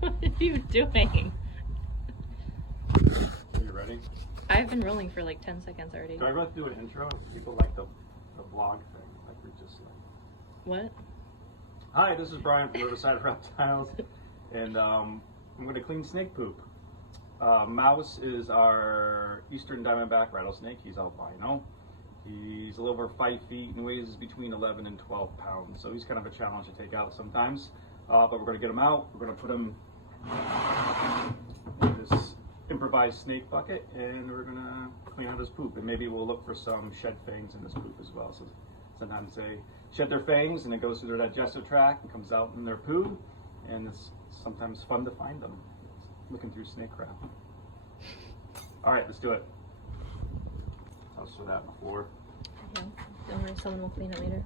What are you doing? Are you ready? I've been rolling for like 10 seconds already. Do I have to do an intro? People like the vlog thing. Like we're just like... What? Hi, this is Brian from Riverside Reptiles, and I'm going to clean snake poop. Mouse is our Eastern Diamondback Rattlesnake. He's albino. He's a little over 5 feet and weighs between 11 and 12 pounds. So he's kind of a challenge to take out sometimes. But we're going to get him out. We're going to put him in this improvised snake bucket, and we're going to clean out his poop. And maybe we'll look for some shed fangs in this poop as well. So sometimes they shed their fangs and it goes through their digestive tract and comes out in their poo. And it's sometimes fun to find them looking through snake crap. All right, let's do it. I'll throw that on the floor. Okay. Don't worry, someone will clean it later.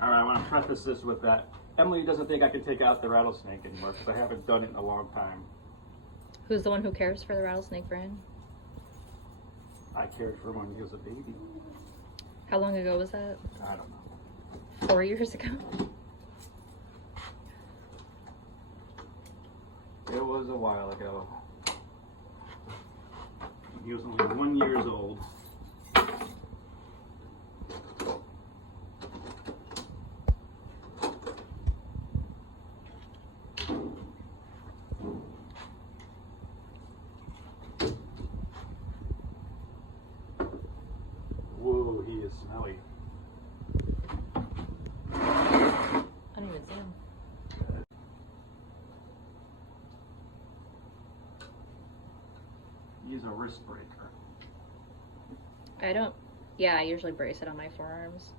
All right, I want to preface this with that Emily doesn't think I can take out the rattlesnake anymore because I haven't done it in a long time. Who's the one who cares for the rattlesnake, Brian? I cared for him when he was a baby. How long ago was that? I don't know. 4 years ago? It was a while ago. He was only 1 year old. Whoa, he is smelly. I don't even see him. He's a wrist breaker. Yeah, I usually brace it on my forearms.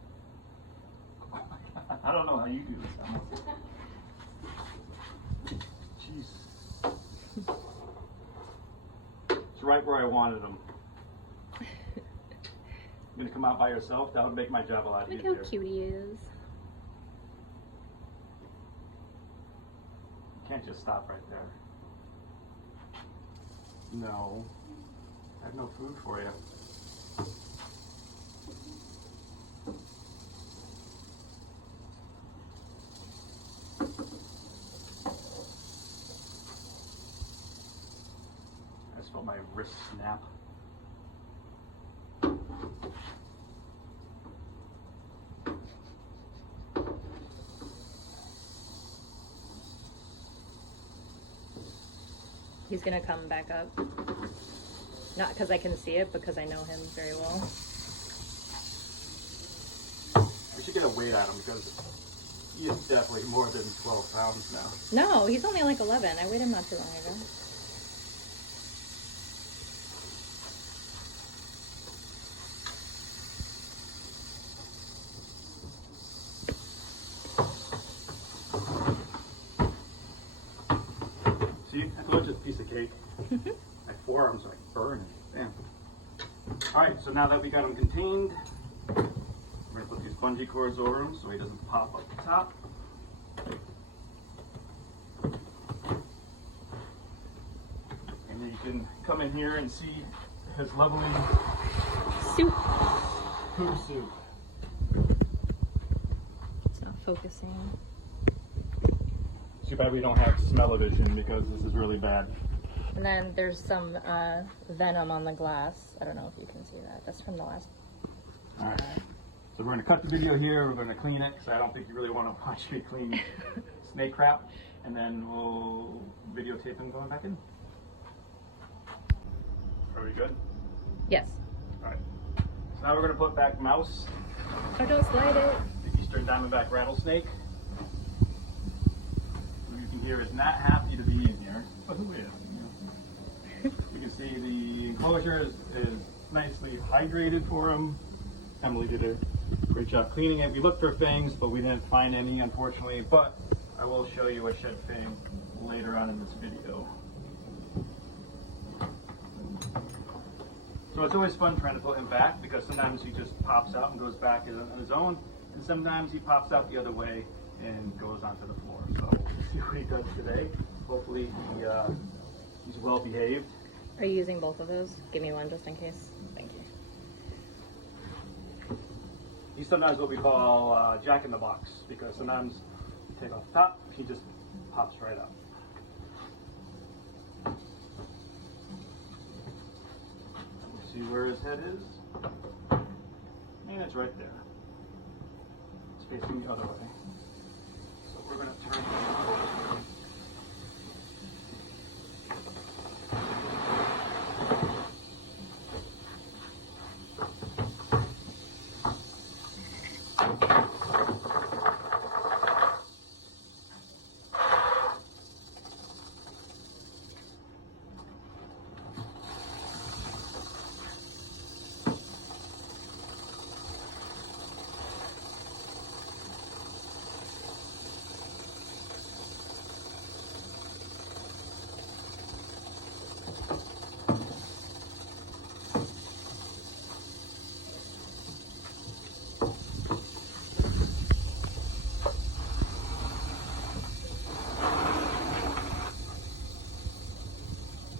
I don't know how you do this. Jeez. It's right where I wanted him. You gonna come out by yourself? That would make my job a lot Look easier. how cute he is. You can't just stop right there. No. I have no food for you. I just felt my wrist snap. He's gonna come back up. Not because I can see it, because I know him very well. We should get a weight on him because he is definitely more than 12 pounds now. No, he's only like 11. I weighed him not too long ago. See, I thought it was just a piece of cake. My forearms are like burning. Damn. Alright, so now that we got him contained, we're going to put these bungee cords over him so he doesn't pop up the top. And then you can come in here and see his lovely Soup. poop soup. It's not focusing. Too bad we don't have smell-o-vision because this is really bad. And then there's some venom on the glass. I don't know if you can see that. That's from the last. Alright. So we're going to cut the video here. We're going to clean it because I don't think you really want to watch me clean snake crap. And then we'll videotape him going back in. Are we good? Yes. Alright. So now we're going to put back Mouse, Oh, don't slide it. the Eastern Diamondback Rattlesnake. Who you can hear is not happy to be in here, but who is? You can see the enclosure is nicely hydrated for him. Emily did a great job cleaning it. We looked for fangs, but we didn't find any, unfortunately. But I will show you a shed fang later on in this video. So it's always fun trying to put him back because sometimes he just pops out and goes back on his own, and sometimes he pops out the other way and goes onto the floor. So we'll see what he does today. Hopefully he's well behaved. Are you using both of those? Give me one just in case. Thank you. he's sometimes what we call Jack in the Box, because sometimes you take off the top, he just pops right up. See where his head is? And it's right there. It's facing the other way. So we're going to turn him.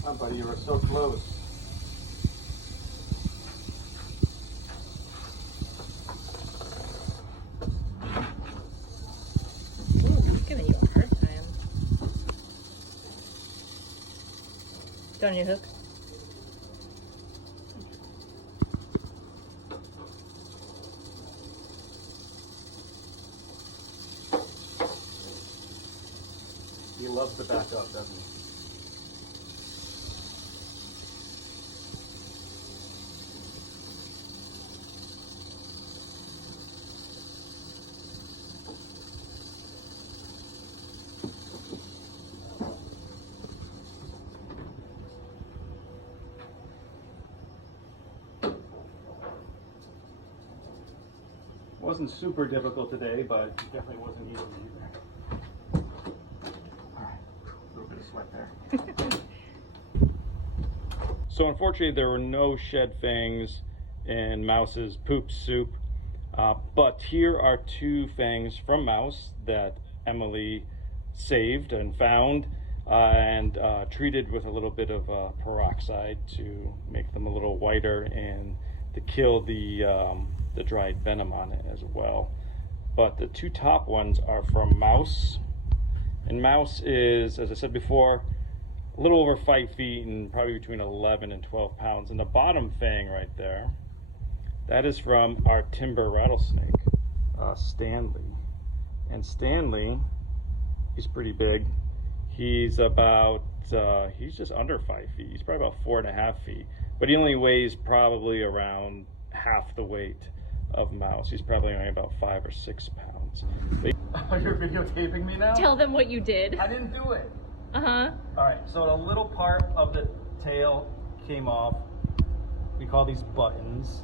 Oh, buddy, you were so close. Ooh, he's giving you a hard time. Done your hook? He loves to back up, doesn't he? Wasn't super difficult today, but it definitely wasn't easy either. Alright, a little bit of sweat there. So unfortunately there were no shed fangs in Mouse's poop soup, but here are 2 fangs from Mouse that Emily saved and found and treated with a little bit of peroxide to make them a little whiter and to kill the dried venom on it as well. But the 2 top ones are from Mouse, and Mouse is, as I said before, a little over 5 feet and probably between 11 and 12 pounds. And the bottom fang right there, that is from our timber rattlesnake, Stanley. And Stanley, he's pretty big. He's about, he's just under 5 feet. He's probably about 4.5 feet, but he only weighs probably around half the weight of Mouse. He's probably only about 5 or 6 pounds. You're videotaping me now? Tell them what you did. I didn't do it. Uh-huh. Alright, so the little part of the tail came off. We call these buttons.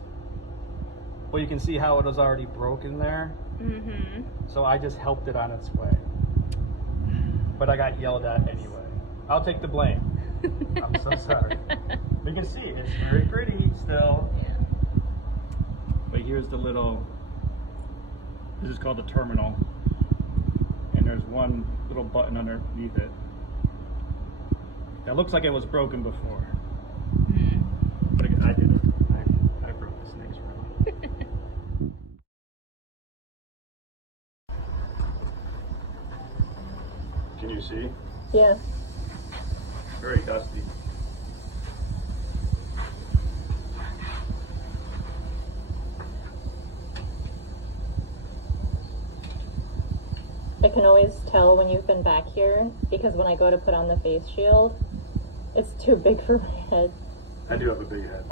Well, you can see how it was already broken there. Mm-hmm. So I just helped it on its way. But I got yelled at anyway. I'll take the blame. I'm so sorry. You can see it's very pretty still. Yeah. But here's the little, this is called the terminal. And there's one little button underneath it. That looks like it was broken before. Mm. But I did it. I broke the snake's rib. Can you see? Yeah. Very dusty. I can always tell when you've been back here because when I go to put on the face shield, it's too big for my head. I do have a big head.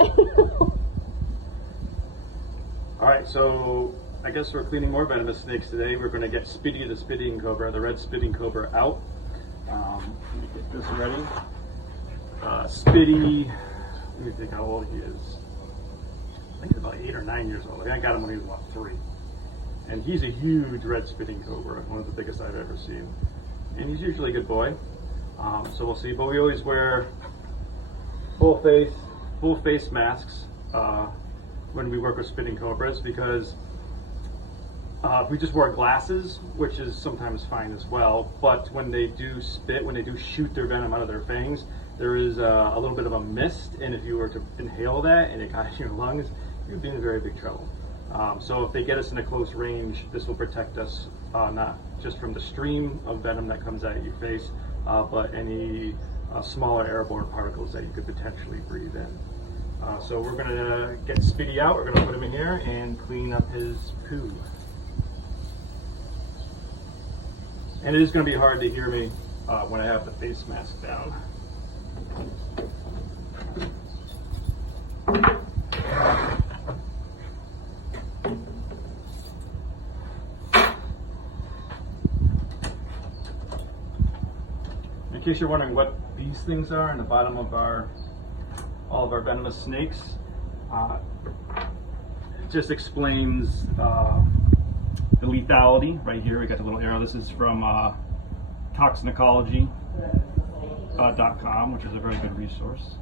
Alright, so I guess we're cleaning more venomous snakes today. We're going to get Spitty the Spitting Cobra, the Red Spitting Cobra, out. Let me get this ready. Spitty, let me think how old he is. I think he's about 8 or 9 years old. I think I got him when he was about 3. And he's a huge red spitting cobra, one of the biggest I've ever seen. And he's usually a good boy. So we'll see. But we always wear full face masks when we work with spitting cobras, because if we just wear glasses, which is sometimes fine as well, but when they do spit, when they do shoot their venom out of their fangs, there is a little bit of a mist, and if you were to inhale that and it got in your lungs, you'd be in very big trouble. So if they get us in a close range, this will protect us not just from the stream of venom that comes out of your face, but any smaller airborne particles that you could potentially breathe in. So we're going to get Spitty out. We're going to put him in here and clean up his poo. And it is going to be hard to hear me when I have the face mask down. In case you're wondering what these things are in the bottom of all of our venomous snakes, it just explains the lethality right here. We got the little arrow. This is from toxinology.com, which is a very good resource.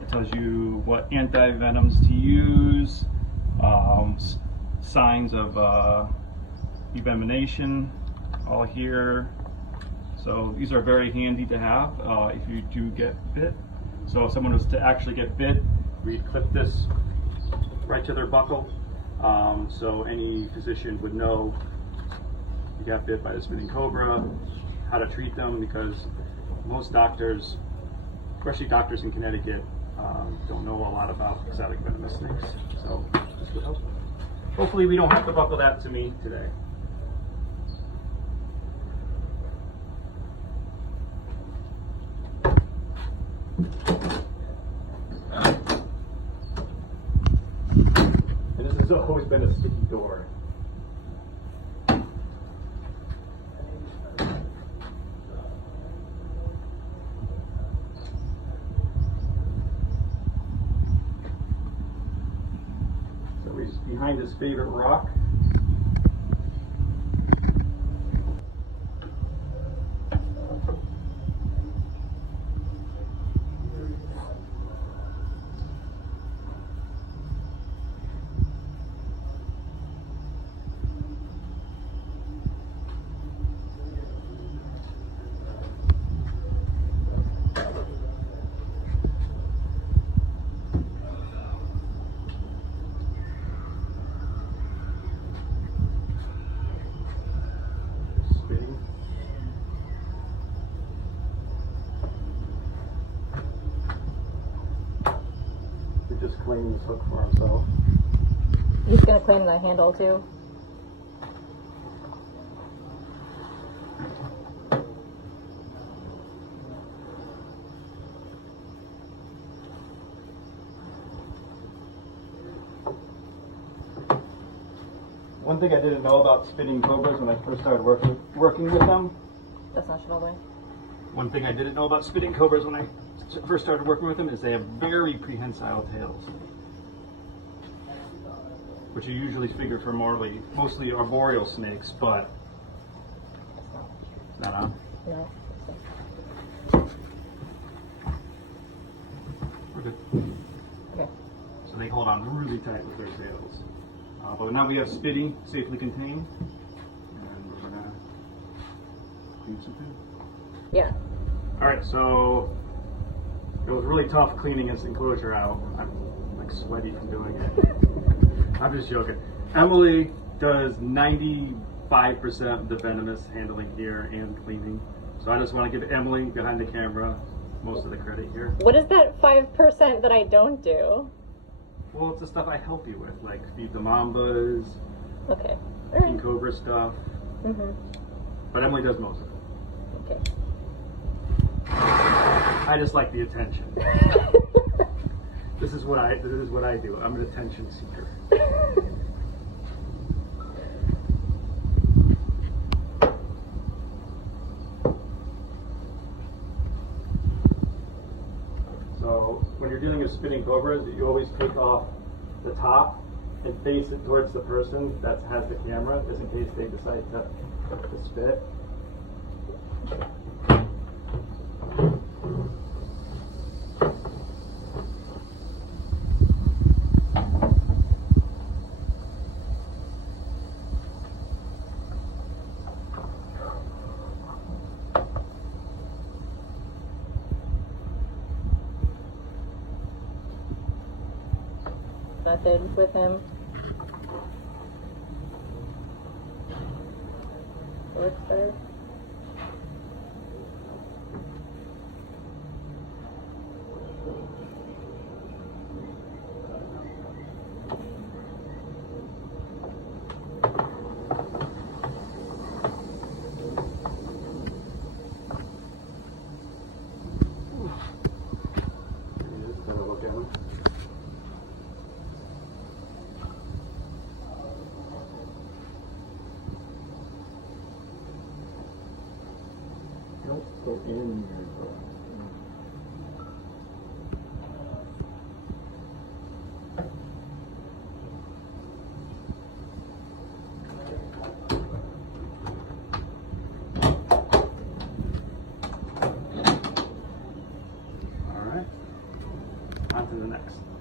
It tells you what anti-venoms to use, signs of envenomation, all here. So these are very handy to have if you do get bit. So if someone was to actually get bit, we'd clip this right to their buckle. So any physician would know you got bit by the spitting cobra, how to treat them, because most doctors, especially doctors in Connecticut, don't know a lot about exotic venomous snakes. So this would help. Hopefully we don't have to buckle that to me today. And this has always been a sticky door. So he's behind his favorite rock. Just cleaning this hook for himself. He's gonna clean the handle too. One thing I didn't know about spitting cobras when I first started working with them. That's not shovel away. One thing I didn't know about spitting cobras when I first started working with them is they have very prehensile tails, which you usually figure for mostly arboreal snakes, but it's not on. No. We're good. Okay. So they hold on really tight with their tails. But now we have Spitty safely contained, and we're gonna clean some food. Yeah. All right, so it was really tough cleaning this enclosure out. I'm like sweaty from doing it. I'm just joking. Emily does 95% of the venomous handling here and cleaning. So I just want to give Emily behind the camera most of the credit here. What is that 5% that I don't do? Well, it's the stuff I help you with, like feed the mambas, Okay. king cobra stuff. Mm-hmm. But Emily does most of it. Okay. I just like the attention. This is what I do. I'm an attention seeker. So when you're dealing with spitting cobras, you always take off the top and face it towards the person that has the camera, just in case they decide to spit. Method with him. works better. Better look at him. Nope, go in your door. All right. On to the next.